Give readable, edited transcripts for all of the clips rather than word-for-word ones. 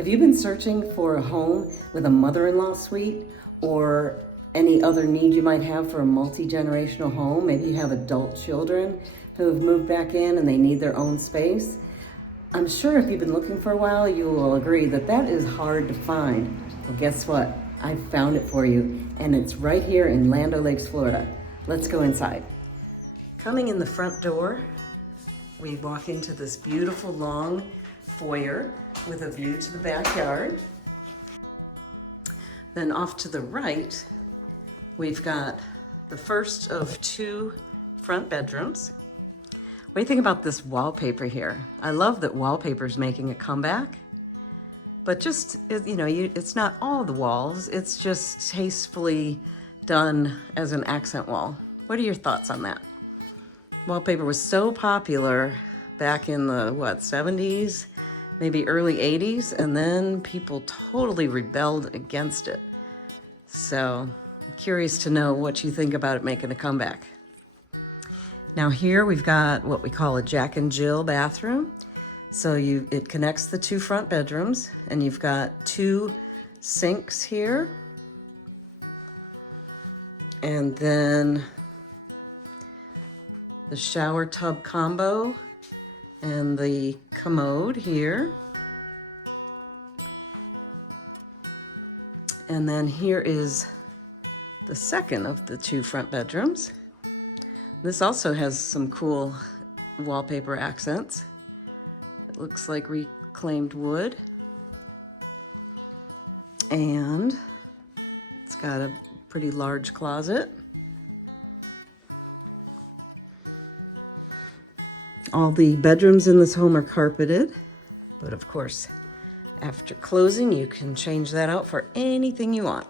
Have you been searching for a home with a mother-in-law suite or any other need you might have for a multi-generational home? Maybe you have adult children who have moved back in and they need their own space. I'm sure if you've been looking for a while, you will agree that that is hard to find. Well, guess what? I found it for you, and it's right here in Land O'Lakes, Florida. Let's go inside. Coming in the front door, we walk into this beautiful long foyer with a view to the backyard. Then off to the right, we've got the first of two front bedrooms. What do you think about this wallpaper here? I love that wallpaper's making a comeback, but just, you know, it's not all the walls, it's just tastefully done as an accent wall. What are your thoughts on that? Wallpaper was so popular back in the, 70s, maybe early 80s, and then people totally rebelled against it. So I'm curious to know what you think about it making a comeback. Now here we've got what we call a Jack and Jill bathroom. So it connects the two front bedrooms, and you've got two sinks here. And then the shower tub combo and the commode here. And then here is the second of the two front bedrooms. This also has some cool wallpaper accents. It looks like reclaimed wood. And it's got a pretty large closet. All the bedrooms in this home are carpeted, but of course, after closing, you can change that out for anything you want.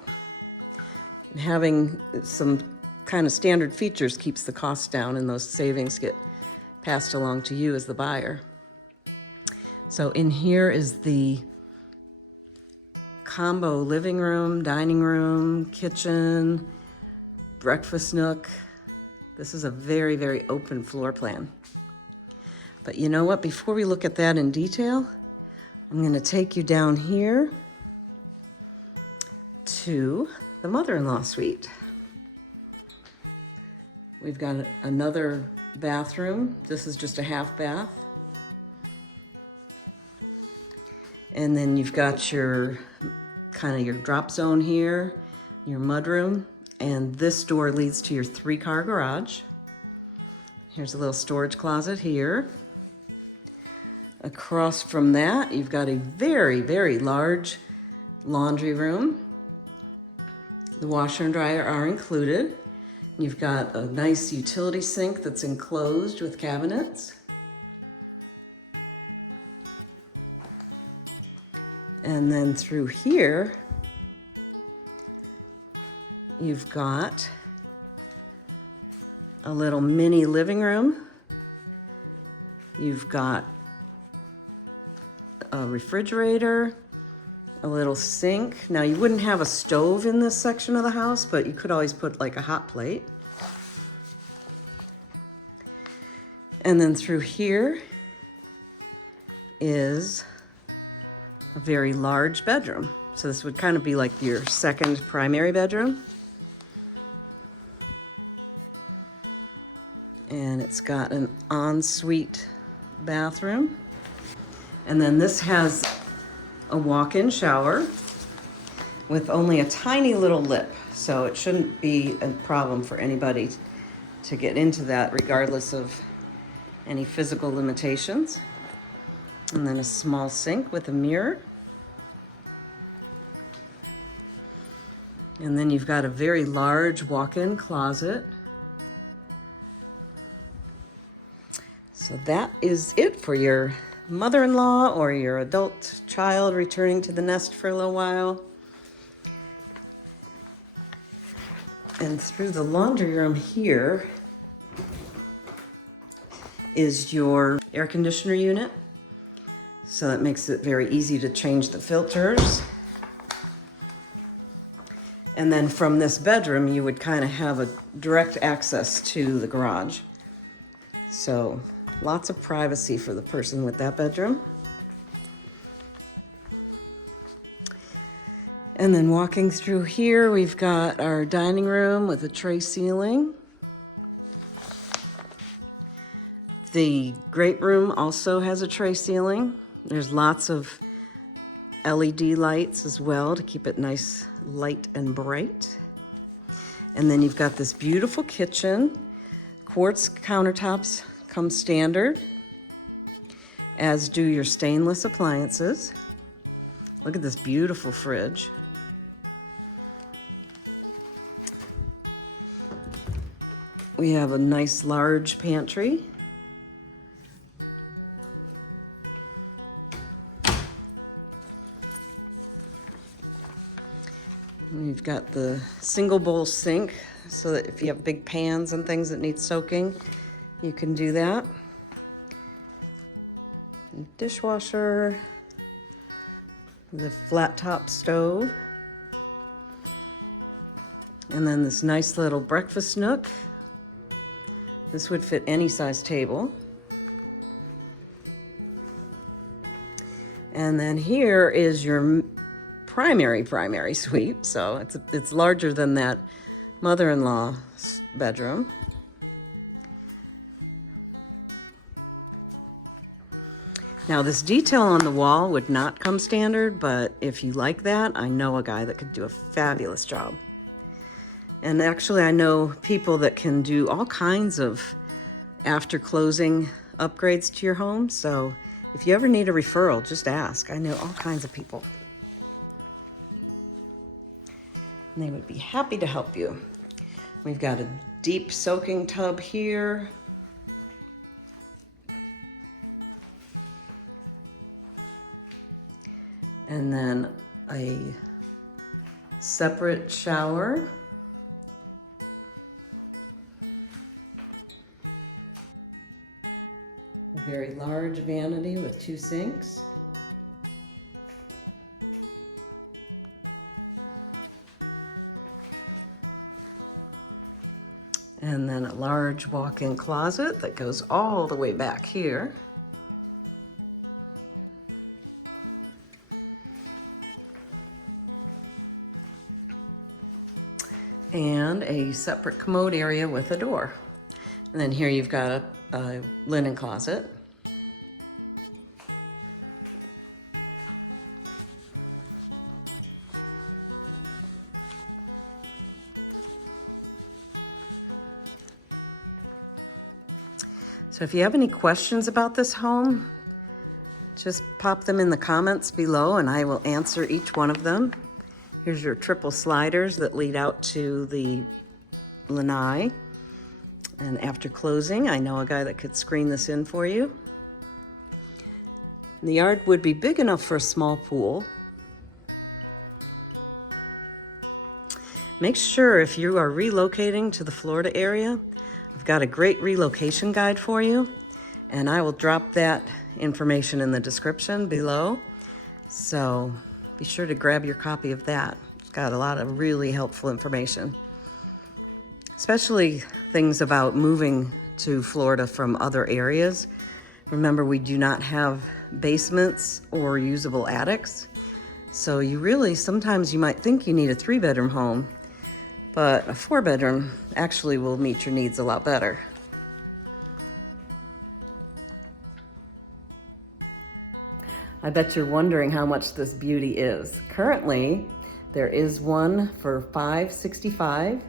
And having some kind of standard features keeps the costs down, and those savings get passed along to you as the buyer. So in here is the combo living room, dining room, kitchen, breakfast nook. This is a very, very open floor plan. But you know what? Before we look at that in detail, I'm going to take you down here to the mother-in-law suite. We've got another bathroom. This is just a half bath. And then you've got your kind of your drop zone here, your mudroom, and this door leads to your 3-car garage. Here's a little storage closet here. Across from that, you've got a very, very large laundry room. The washer and dryer are included. You've got a nice utility sink that's enclosed with cabinets. And then through here, you've got a little mini living room. You've got a refrigerator, a little sink. Now you wouldn't have a stove in this section of the house, but you could always put like a hot plate. And then through here is a very large bedroom. So this would kind of be like your second primary bedroom. And it's got an ensuite bathroom. And then this has a walk-in shower with only a tiny little lip. So it shouldn't be a problem for anybody to get into that regardless of any physical limitations. And then a small sink with a mirror. And then you've got a very large walk-in closet. So that is it for your mother-in-law or your adult child returning to the nest for a little while. And through the laundry room here is your air conditioner unit. So that makes it very easy to change the filters. And then from this bedroom, you would kind of have a direct access to the garage. So lots of privacy for the person with that bedroom. And then walking through here, we've got our dining room with a tray ceiling. The great room also has a tray ceiling. There's lots of LED lights as well to keep it nice, light and bright. And then you've got this beautiful kitchen. Quartz countertops come standard, as do your stainless appliances. Look at this beautiful fridge. We have a nice large pantry. We've got the single bowl sink, so that if you have big pans and things that need soaking, you can do that. Dishwasher, the flat top stove, and then this nice little breakfast nook. This would fit any size table. And then here is your primary suite. So it's larger than that mother-in-law bedroom. Now this detail on the wall would not come standard, but if you like that, I know a guy that could do a fabulous job. And actually I know people that can do all kinds of after closing upgrades to your home. So if you ever need a referral, just ask. I know all kinds of people. And they would be happy to help you. We've got a deep soaking tub here. And then a separate shower. A very large vanity with 2 sinks. And then a large walk-in closet that goes all the way back here. And a separate commode area with a door. And then here you've got a linen closet. So if you have any questions about this home, just pop them in the comments below and I will answer each one of them. Here's your triple sliders that lead out to the lanai. And after closing, I know a guy that could screen this in for you. The yard would be big enough for a small pool. Make sure if you are relocating to the Florida area, I've got a great relocation guide for you, and I will drop that information in the description below. So be sure to grab your copy of that. It's got a lot of really helpful information, especially things about moving to Florida from other areas. Remember, we do not have basements or usable attics. So sometimes you might think you need a 3-bedroom home, but a 4-bedroom actually will meet your needs a lot better. I bet you're wondering how much this beauty is. Currently, there is one for $565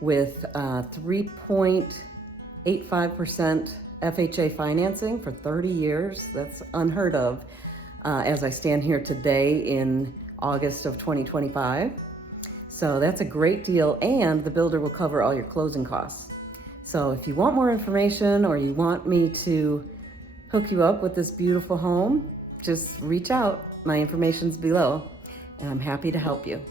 with 3.85% FHA financing for 30 years. That's unheard of as I stand here today in August of 2025. So that's a great deal, and the builder will cover all your closing costs. So if you want more information or you want me to hook you up with this beautiful home, just reach out. My information's below, and I'm happy to help you.